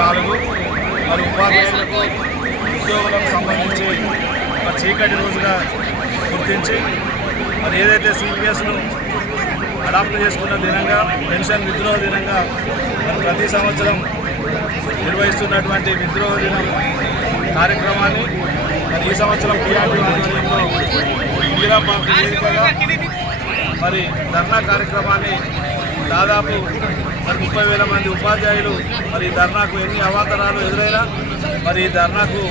నాలుగు. మరి ఉపాధ్యాయులకు ఉద్యోగులకు సంబంధించి ఒక చీకటి రోజుగా గుర్తించి మరి ఏదైతే సిపిఎస్ను అడాప్ట్ చేసుకున్న దినంగా పెన్షన్ విద్రోహ దినంగా ప్రతి సంవత్సరం నిర్వహిస్తున్నటువంటి విద్రోహ దినం కార్యక్రమాన్ని మరి ఈ సంవత్సరం టీఆర్టీ ఆధ్వర్యంలో ఇందిరా పార్క్ వేదికగా మరి ధర్నా కార్యక్రమాన్ని దాదాపు మరి ముప్పై వేల మంది ఉపాధ్యాయులు మరి ఈ ధర్నాకు ఎన్ని అవాంతరాలు ఎదురైనా మరి ఈ ధర్నాకు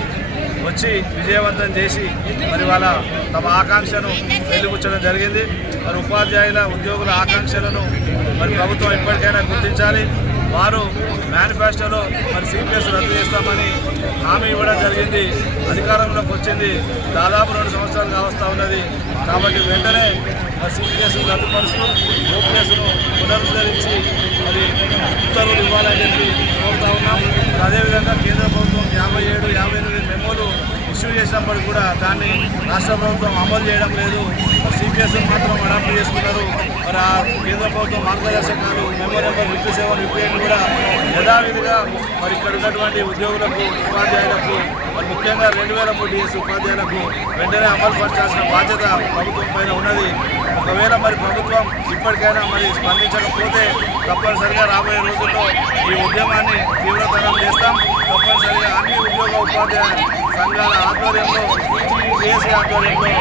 వచ్చి విజయవంతం చేసి మరి వాళ్ళ తమ ఆకాంక్షను వెలిబుచ్చడం జరిగింది. మరి ఉపాధ్యాయుల ఉద్యోగుల ఆకాంక్షలను మరి ప్రభుత్వం ఇప్పటికైనా గుర్తించాలి. వారు మేనిఫెస్టోలో మరి సిపిఎస్ రద్దు చేస్తామని హామీ ఇవ్వడం జరిగింది. అధికారంలోకి వచ్చింది. దాదాపు రెండు సంవత్సరాలు కావస్తా ఉన్నది. కాబట్టి వెంటనే మరి సిపిఎస్ రద్దుపరుస్తూ ఓపీఎస్ను పునరుద్ధరించి మరి ఉత్తర్వులు ఇవ్వాలని చెప్పి కోరుతా ఉన్నాం. అదేవిధంగా కేంద్ర ప్రభుత్వం యాభై ఏడు యాభై ఎనిమిది మెమోలు ఇష్యూ చేసినప్పటికీ కూడా దాన్ని రాష్ట్ర ప్రభుత్వం అమలు చేయడం లేదు. సిపిఎస్ మాత్రం అడాప్ట్ చేసుకుంటుంది మరి ఆ కేంద్ర ప్రభుత్వం మార్గదర్శకాలు memo number fifty seven fifty కూడా యథావిధిగా మరి ఇక్కడ ఉన్నటువంటి ఉద్యోగులకు ఉపాధ్యాయులకు మరి ముఖ్యంగా రెండు వేల మూడు డిఎస్ ఉపాధ్యాయులకు వెంటనే అమలు పరచాల్సిన బాధ్యత ప్రభుత్వం పైన ఉన్నది. ఒకవేళ మరి ప్రభుత్వం ఇప్పటికైనా మరి స్పందించకపోతే తప్పనిసరిగా రాబోయే రోజుల్లో ఈ ఉద్యమాన్ని తీవ్రతరం చేస్తాం. తప్పనిసరిగా అన్ని ఉద్యోగ ఉపాధ్యాయ సంఘాల ఆధ్వర్యంలో సిపిఎస్సి ఆధ్వర్యంలో